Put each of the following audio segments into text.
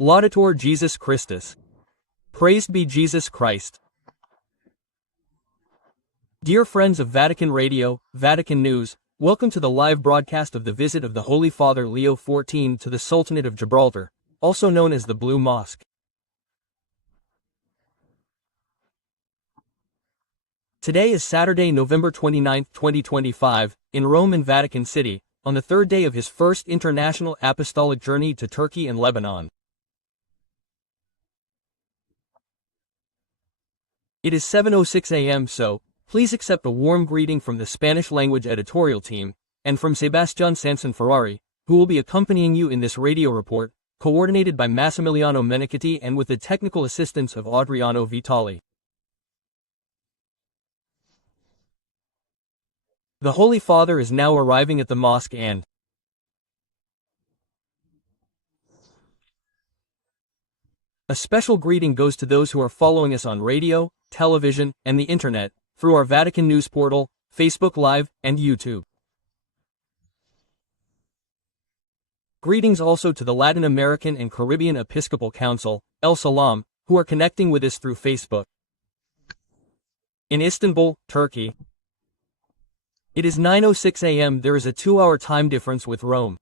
Laudator Jesus Christus. Praised be Jesus Christ. Dear friends of Vatican Radio, Vatican News, welcome to the live broadcast of the visit of the Holy Father Leo XIV to the Sultanate of Gibraltar, also known as the Blue Mosque. Today is Saturday, November 29, 2025, in Rome and Vatican City, on the third day of his first international apostolic journey to Turkey and Lebanon. It is 7:06 a.m. so, please accept a warm greeting from the Spanish-language editorial team, and from Sebastian Sanson Ferrari, who will be accompanying you in this radio report, coordinated by Massimiliano Menichetti and with the technical assistance of Adriano Vitali. The Holy Father is now arriving at the mosque and a special greeting goes to those who are following us on radio, television, and the internet, through our Vatican News portal, Facebook Live, and YouTube. Greetings also to the Latin American and Caribbean Episcopal Council, El Salam, who are connecting with us through Facebook. In Istanbul, Turkey, it is 9:06 a.m. There is a 2-hour time difference with Rome.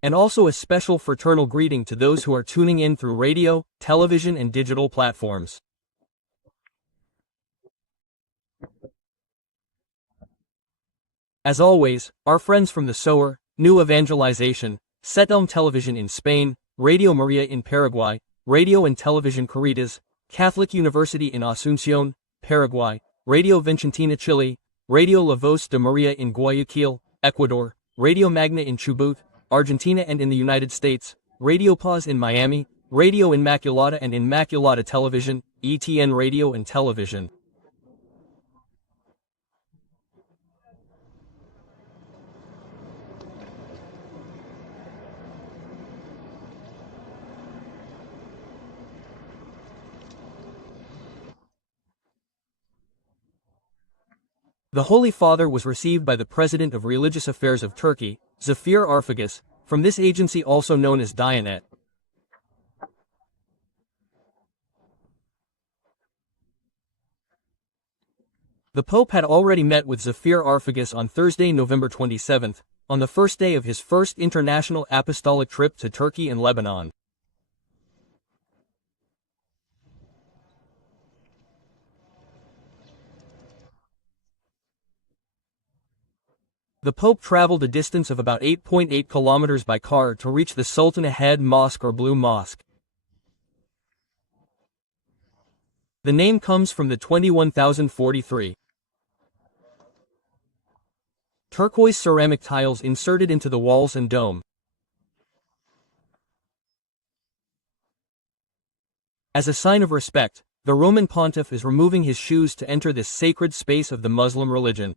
And also a special fraternal greeting to those who are tuning in through radio, television, and digital platforms. As always, our friends from the SOAR, New Evangelization, Setelm Television in Spain, Radio Maria in Paraguay, Radio and Television Caritas, Catholic University in Asunción, Paraguay, Radio Vicentina Chile, Radio La Voz de Maria in Guayaquil, Ecuador, Radio Magna in Chubut, Argentina and in the United States, Radio Paz in Miami, Radio Immaculata and Immaculata Television, ETN Radio and Television. The Holy Father was received by the President of Religious Affairs of Turkey, Zafir Arfagas, from this agency also known as Diyanet. The Pope had already met with Zafir Arfagas on Thursday, November 27, on the first day of his first international apostolic trip to Turkey and Lebanon. The Pope traveled a distance of about 8.8 kilometers by car to reach the Sultan Ahmed Mosque or Blue Mosque. The name comes from the 21,043 turquoise ceramic tiles inserted into the walls and dome. As a sign of respect, the Roman Pontiff is removing his shoes to enter this sacred space of the Muslim religion.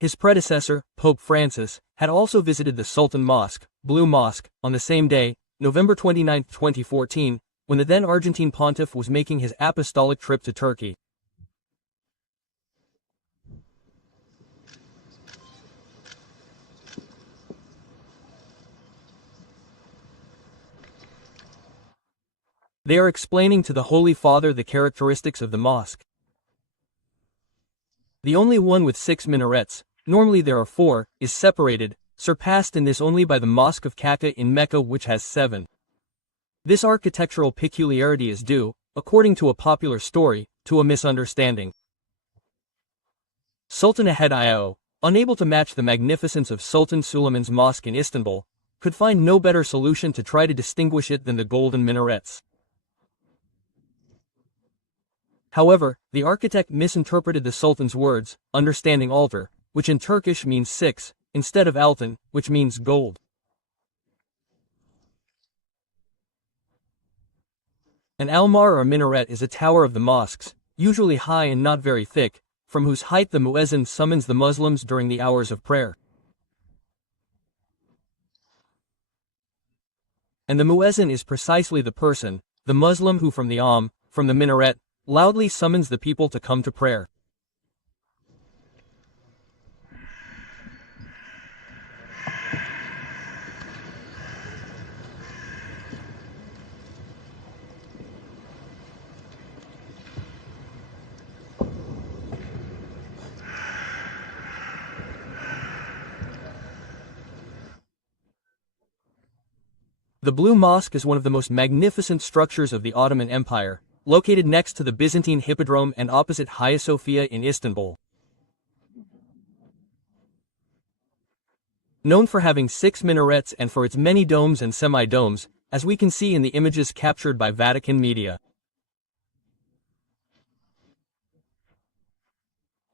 His predecessor, Pope Francis, had also visited the Sultan Mosque, Blue Mosque, on the same day, November 29, 2014, when the then Argentine pontiff was making his apostolic trip to Turkey. They are explaining to the Holy Father the characteristics of the mosque. The only one with 6 minarets, normally there are 4, is separated, surpassed in this only by the Mosque of Kaka in Mecca which has 7. This architectural peculiarity is due, according to a popular story, to a misunderstanding. Sultan Ahmed I, unable to match the magnificence of Sultan Suleiman's mosque in Istanbul, could find no better solution to try to distinguish it than the golden minarets. However, the architect misinterpreted the Sultan's words, understanding altar, which in Turkish means 6, instead of altın, which means gold. An almar or minaret is a tower of the mosques, usually high and not very thick, from whose height the muezzin summons the Muslims during the hours of prayer. And the muezzin is precisely the person, the Muslim who from the minaret, loudly summons the people to come to prayer. The Blue Mosque is one of the most magnificent structures of the Ottoman Empire, located next to the Byzantine Hippodrome and opposite Hagia Sophia in Istanbul. Known for having 6 minarets and for its many domes and semi-domes, as we can see in the images captured by Vatican media.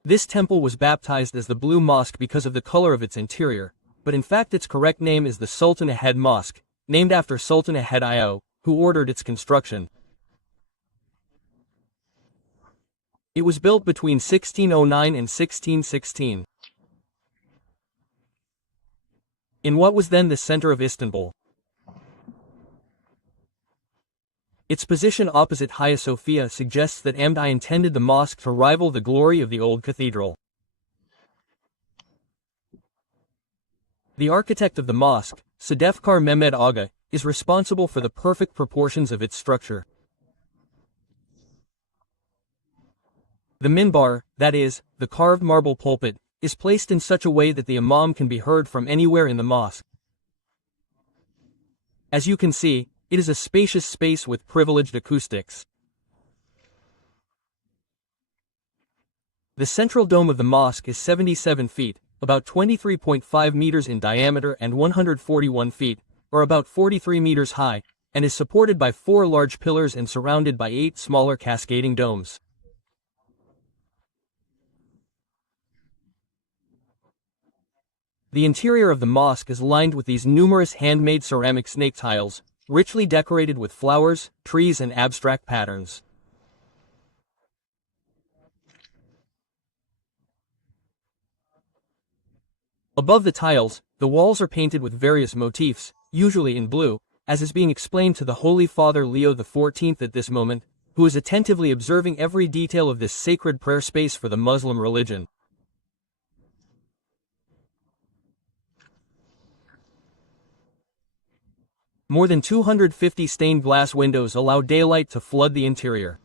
This temple was baptized as the Blue Mosque because of the color of its interior, but in fact its correct name is the Sultan Ahmed Mosque, named after Sultan Ahmed I, who ordered its construction. It was built between 1609 and 1616. In what was then the center of Istanbul. Its position opposite Hagia Sophia suggests that Ahmed I intended the mosque to rival the glory of the old cathedral. The architect of the mosque, Sadefkar Mehmed Aga, is responsible for the perfect proportions of its structure. The minbar, that is, the carved marble pulpit, is placed in such a way that the imam can be heard from anywhere in the mosque. As you can see, it is a spacious space with privileged acoustics. The central dome of the mosque is 77 feet, about 23.5 meters in diameter and 141 feet, or about 43 meters high, and is supported by 4 large pillars and surrounded by 8 smaller cascading domes. The interior of the mosque is lined with these numerous handmade ceramic snake tiles, richly decorated with flowers, trees and abstract patterns. Above the tiles, the walls are painted with various motifs, usually in blue, as is being explained to the Holy Father Leo XIV at this moment, who is attentively observing every detail of this sacred prayer space for the Muslim religion. More than 250 stained glass windows allow daylight to flood the interior.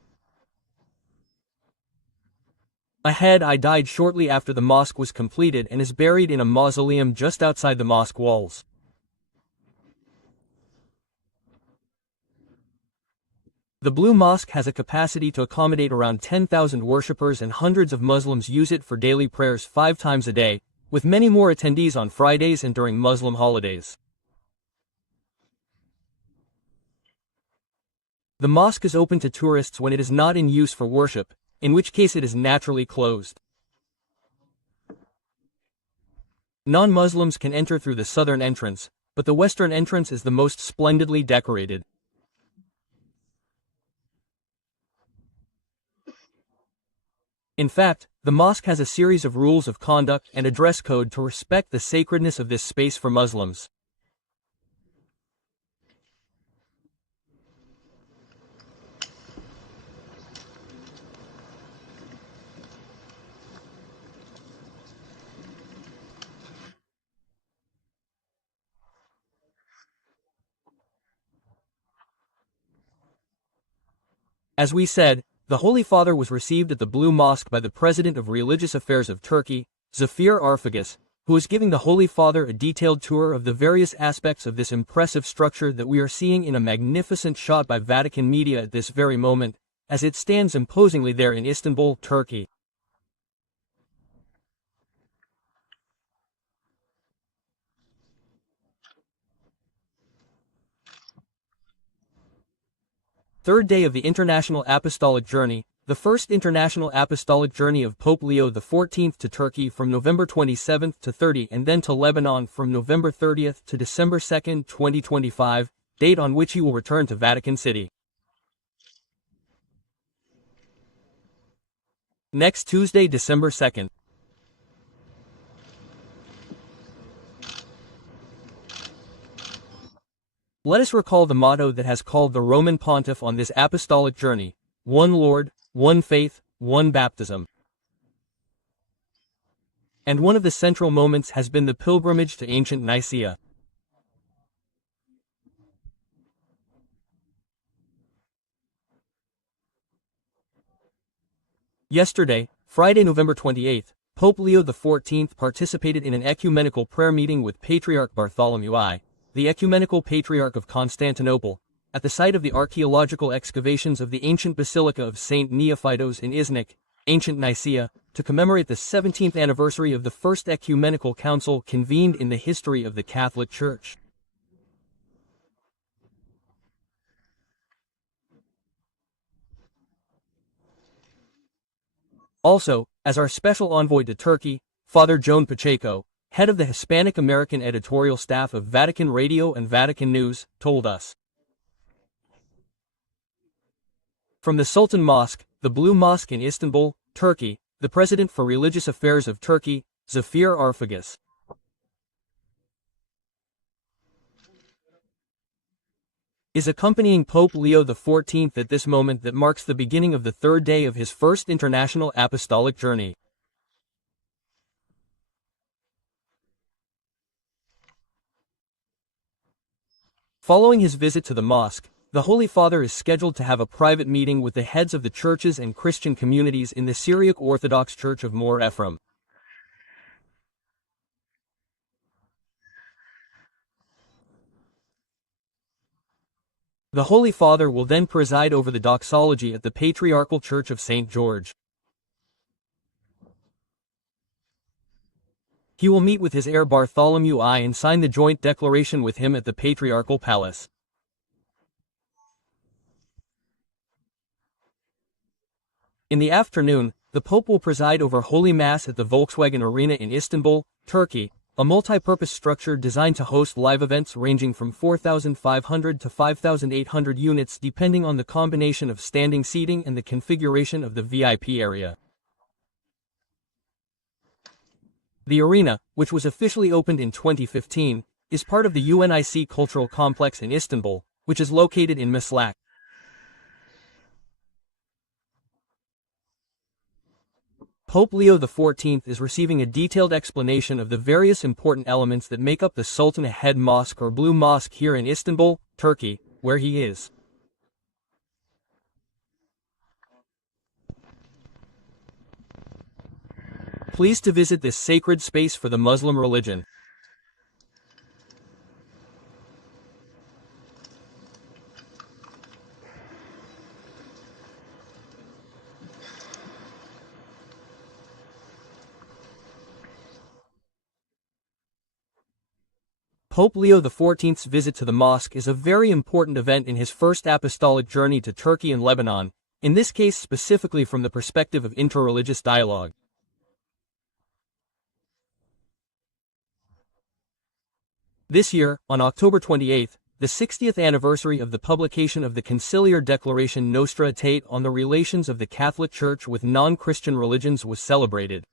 Ahmed I died shortly after the mosque was completed and is buried in a mausoleum just outside the mosque walls. The Blue Mosque has a capacity to accommodate around 10,000 worshippers, and hundreds of Muslims use it for daily prayers 5 times a day, with many more attendees on Fridays and during Muslim holidays. The mosque is open to tourists when it is not in use for worship, in which case it is naturally closed. Non-Muslims can enter through the southern entrance, but the western entrance is the most splendidly decorated. In fact, the mosque has a series of rules of conduct and a dress code to respect the sacredness of this space for Muslims. As we said, the Holy Father was received at the Blue Mosque by the President of Religious Affairs of Turkey, Zafir Arfagas, who is giving the Holy Father a detailed tour of the various aspects of this impressive structure that we are seeing in a magnificent shot by Vatican media at this very moment, as it stands imposingly there in Istanbul, Turkey. Third day of the International Apostolic Journey, the first International Apostolic Journey of Pope Leo XIV to Turkey from November 27 to 30 and then to Lebanon from November 30 to December 2, 2025, date on which he will return to Vatican City. Next Tuesday, December 2. Let us recall the motto that has called the Roman pontiff on this apostolic journey: one Lord, one faith, one baptism. And one of the central moments has been the pilgrimage to ancient Nicaea. Yesterday, Friday, November 28th, Pope Leo XIV participated in an ecumenical prayer meeting with Patriarch Bartholomew I, the Ecumenical Patriarch of Constantinople, at the site of the archaeological excavations of the ancient Basilica of St. Neophytos in Iznik, ancient Nicaea, to commemorate the 17th anniversary of the First Ecumenical Council convened in the history of the Catholic Church. Also, as our special envoy to Turkey, Father Joan Pacheco, head of the Hispanic American editorial staff of Vatican Radio and Vatican News, told us. From the Sultan Mosque, the Blue Mosque in Istanbul, Turkey, the President for Religious Affairs of Turkey, Zafir Arfagas, is accompanying Pope Leo XIV at this moment that marks the beginning of the third day of his first international apostolic journey. Following his visit to the mosque, the Holy Father is scheduled to have a private meeting with the heads of the churches and Christian communities in the Syriac Orthodox Church of Mor Ephraim. The Holy Father will then preside over the doxology at the Patriarchal Church of St. George. He will meet with his heir Bartholomew I and sign the joint declaration with him at the Patriarchal Palace. In the afternoon, the Pope will preside over Holy Mass at the Volkswagen Arena in Istanbul, Turkey, a multi-purpose structure designed to host live events ranging from 4,500 to 5,800 units depending on the combination of standing seating and the configuration of the VIP area. The arena, which was officially opened in 2015, is part of the UNIC Cultural Complex in Istanbul, which is located in Maslak. Pope Leo XIV is receiving a detailed explanation of the various important elements that make up the Sultan Ahmed Mosque or Blue Mosque here in Istanbul, Turkey, where he is. Pleased to visit this sacred space for the Muslim religion. Pope Leo XIV's visit to the mosque is a very important event in his first apostolic journey to Turkey and Lebanon, in this case specifically from the perspective of interreligious dialogue. This year, on October 28, the 60th anniversary of the publication of the Conciliar Declaration Nostra Aetate on the relations of the Catholic Church with non-Christian religions was celebrated.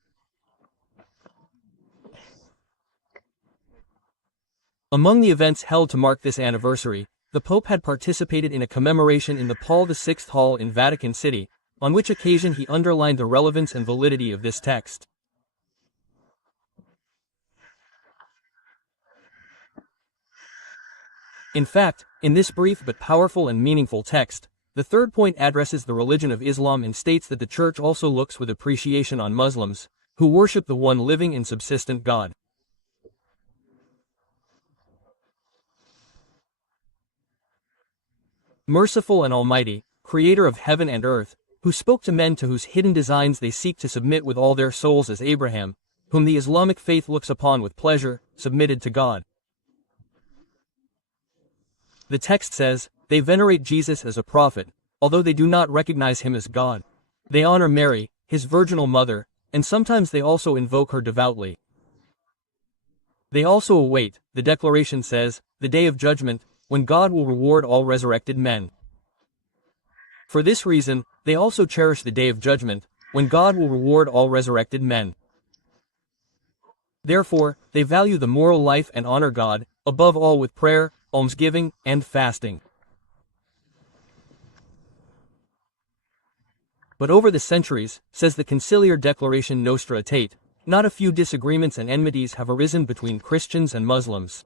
Among the events held to mark this anniversary, the Pope had participated in a commemoration in the Paul VI Hall in Vatican City, on which occasion he underlined the relevance and validity of this text. In fact, in this brief but powerful and meaningful text, the third point addresses the religion of Islam and states that the Church also looks with appreciation on Muslims, who worship the one living and subsistent God. Merciful and Almighty, Creator of heaven and earth, who spoke to men to whose hidden designs they seek to submit with all their souls as Abraham, whom the Islamic faith looks upon with pleasure, submitted to God. The text says, they venerate Jesus as a prophet, although they do not recognize him as God. They honor Mary, his virginal mother, and sometimes they also invoke her devoutly. They also await, the declaration says, the day of judgment, when God will reward all resurrected men. For this reason, they also cherish the day of judgment, when God will reward all resurrected men. Therefore, they value the moral life and honor God, above all with prayer, almsgiving, and fasting. But over the centuries, says the conciliar Declaration Nostra Aetate, not a few disagreements and enmities have arisen between Christians and Muslims.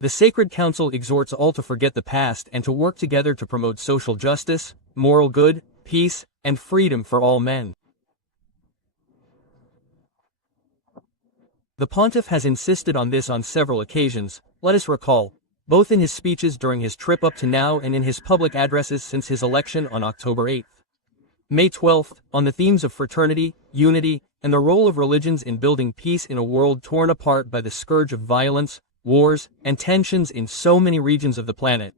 The Sacred Council exhorts all to forget the past and to work together to promote social justice, moral good, peace, and freedom for all men. The Pontiff has insisted on this on several occasions, let us recall, both in his speeches during his trip up to now and in his public addresses since his election on October 8. May 12, on the themes of fraternity, unity, and the role of religions in building peace in a world torn apart by the scourge of violence, wars, and tensions in so many regions of the planet.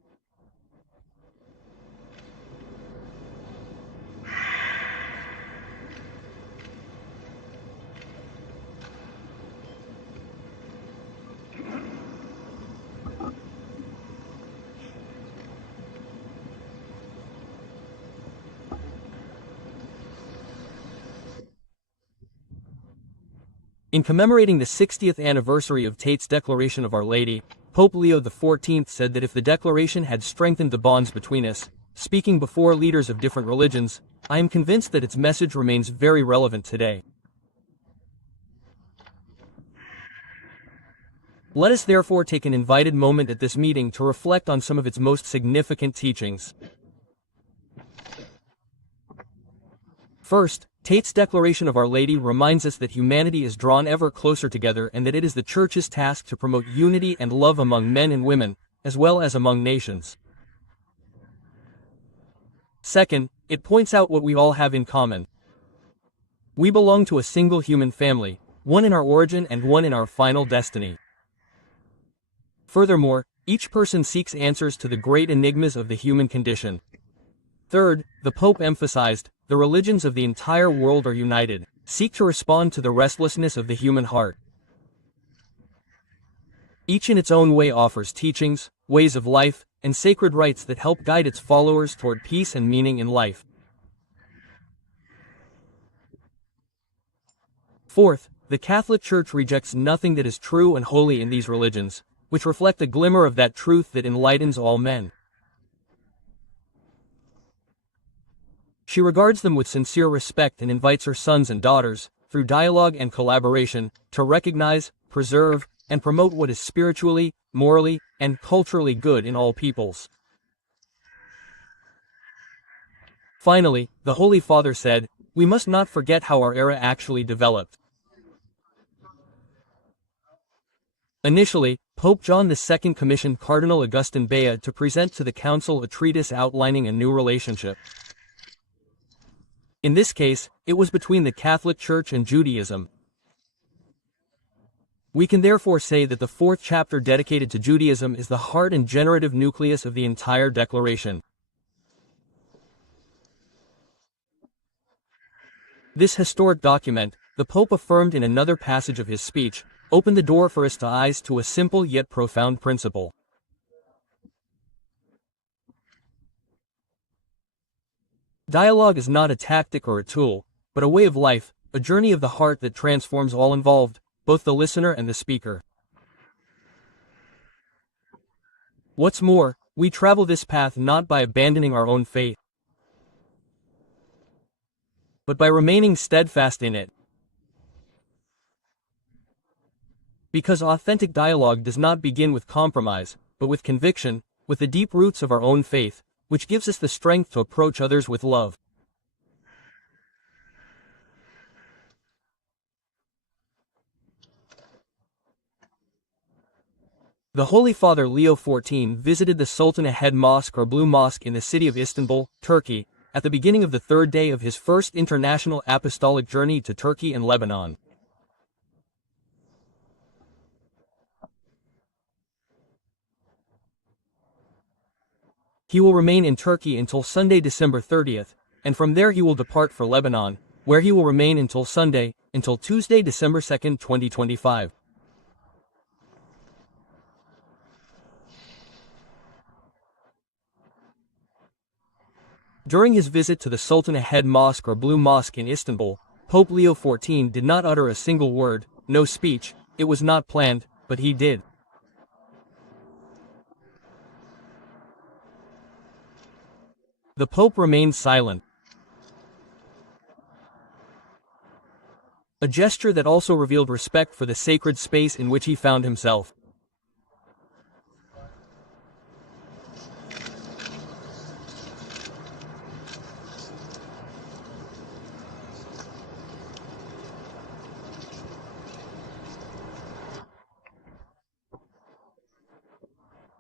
In commemorating the 60th anniversary of Tate's Declaration of Our Lady, Pope Leo XIV said that if the declaration had strengthened the bonds between us, speaking before leaders of different religions, I am convinced that its message remains very relevant today. Let us therefore take an invited moment at this meeting to reflect on some of its most significant teachings. First, Tate's Declaration of Our Lady reminds us that humanity is drawn ever closer together and that it is the Church's task to promote unity and love among men and women, as well as among nations. Second, it points out what we all have in common. We belong to a single human family, one in our origin and one in our final destiny. Furthermore, each person seeks answers to the great enigmas of the human condition. Third, the Pope emphasized, the religions of the entire world are united, seek to respond to the restlessness of the human heart. Each in its own way offers teachings, ways of life, and sacred rites that help guide its followers toward peace and meaning in life. Fourth, the Catholic Church rejects nothing that is true and holy in these religions, which reflect a glimmer of that truth that enlightens all men. She regards them with sincere respect and invites her sons and daughters, through dialogue and collaboration, to recognize, preserve, and promote what is spiritually, morally, and culturally good in all peoples. Finally, the Holy Father said, we must not forget how our era actually developed. Initially, Pope John II commissioned Cardinal Agustin Bea to present to the Council a treatise outlining a new relationship. In this case, it was between the Catholic Church and Judaism. We can therefore say that the fourth chapter dedicated to Judaism is the heart and generative nucleus of the entire declaration. This historic document, the Pope affirmed in another passage of his speech, opened the door for us to a simple yet profound principle. Dialogue is not a tactic or a tool, but a way of life, a journey of the heart that transforms all involved, both the listener and the speaker. What's more, we travel this path not by abandoning our own faith, but by remaining steadfast in it. Because authentic dialogue does not begin with compromise, but with conviction, with the deep roots of our own faith, which gives us the strength to approach others with love. The Holy Father Leo XIV visited the Sultan Ahmed Mosque or Blue Mosque in the city of Istanbul, Turkey, at the beginning of the third day of his first international apostolic journey to Turkey and Lebanon. He will remain in Turkey until Sunday, December 30th, and from there he will depart for Lebanon, where he will remain until Tuesday, December 2nd, 2025. During his visit to the Sultan Ahmed Mosque or Blue Mosque in Istanbul, Pope Leo XIV did not utter a single word, no speech, it was not planned, but he did. The Pope remained silent. A gesture that also revealed respect for the sacred space in which he found himself.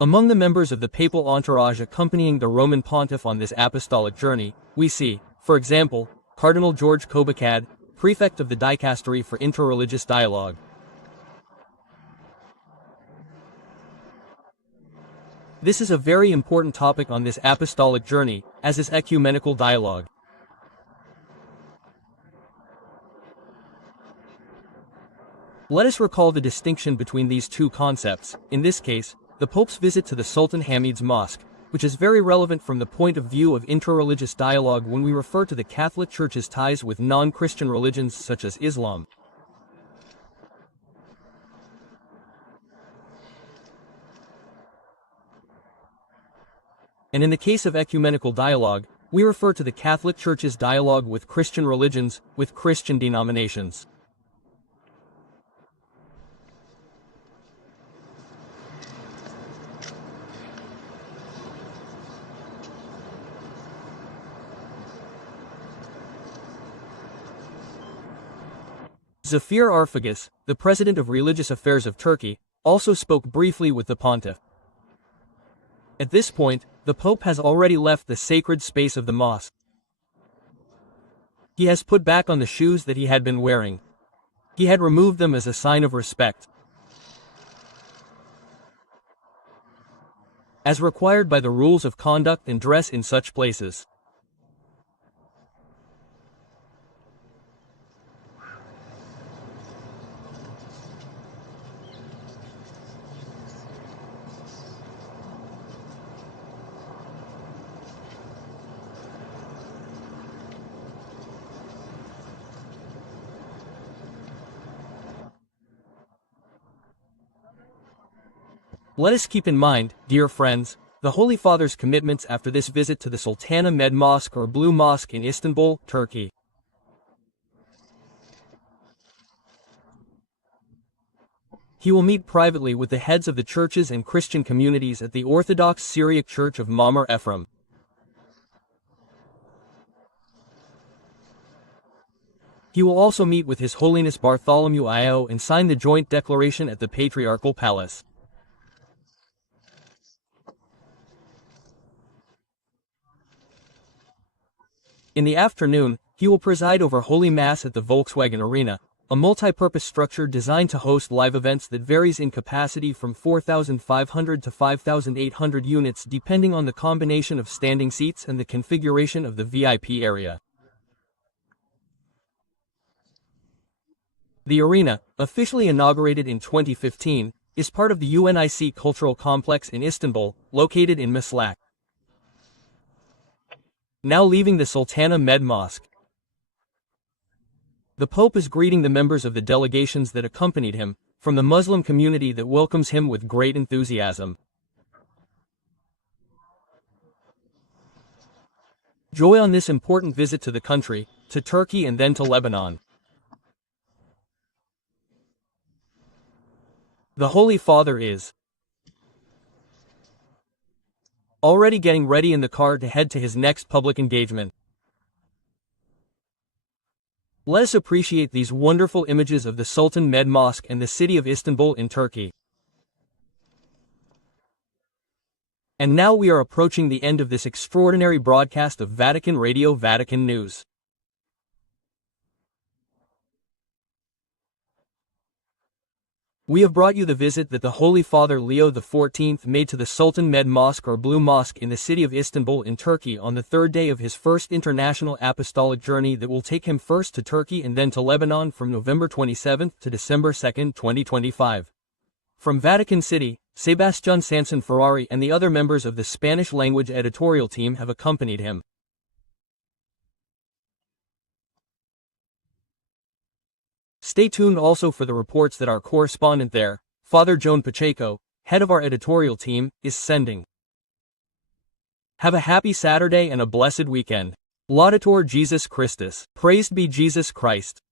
Among the members of the papal entourage accompanying the Roman pontiff on this apostolic journey, we see, for example, Cardinal George Kobakad, prefect of the Dicastery for Interreligious Dialogue. This is a very important topic on this apostolic journey, as is ecumenical dialogue. Let us recall the distinction between these two concepts, in this case, the Pope's visit to the Sultan Ahmed's mosque, which is very relevant from the point of view of interreligious dialogue when we refer to the Catholic Church's ties with non-Christian religions such as Islam. And in the case of ecumenical dialogue, we refer to the Catholic Church's dialogue with Christian religions, with Christian denominations. Zafir Arfagas, the President of Religious Affairs of Turkey, also spoke briefly with the pontiff. At this point, the Pope has already left the sacred space of the mosque. He has put back on the shoes that he had been wearing. He had removed them as a sign of respect, as required by the rules of conduct and dress in such places. Let us keep in mind, dear friends, the Holy Father's commitments after this visit to the Sultan Ahmed Mosque or Blue Mosque in Istanbul, Turkey. He will meet privately with the heads of the churches and Christian communities at the Orthodox Syriac Church of Mamre Ephraim. He will also meet with His Holiness Bartholomew I and sign the joint declaration at the Patriarchal Palace. In the afternoon, he will preside over Holy Mass at the Volkswagen Arena, a multi-purpose structure designed to host live events that varies in capacity from 4,500 to 5,800 units depending on the combination of standing seats and the configuration of the VIP area. The arena, officially inaugurated in 2015, is part of the UNIC Cultural Complex in Istanbul, located in Maslak. Now leaving the Sultan Ahmed Mosque, the Pope is greeting the members of the delegations that accompanied him, from the Muslim community that welcomes him with great enthusiasm. Joy on this important visit to the country, to Turkey and then to Lebanon. The Holy Father is already getting ready in the car to head to his next public engagement. Let us appreciate these wonderful images of the Sultan Ahmed Mosque and the city of Istanbul in Turkey. And now we are approaching the end of this extraordinary broadcast of Vatican Radio Vatican News. We have brought you the visit that the Holy Father Leo XIV made to the Sultan Ahmed Mosque or Blue Mosque in the city of Istanbul in Turkey on the third day of his first international apostolic journey that will take him first to Turkey and then to Lebanon from November 27 to December 2, 2025. From Vatican City, Sebastian Sanson Ferrari and the other members of the Spanish-language editorial team have accompanied him. Stay tuned also for the reports that our correspondent there, Father Joan Pacheco, head of our editorial team, is sending. Have a happy Saturday and a blessed weekend. Laudator Jesus Christus. Praised be Jesus Christ.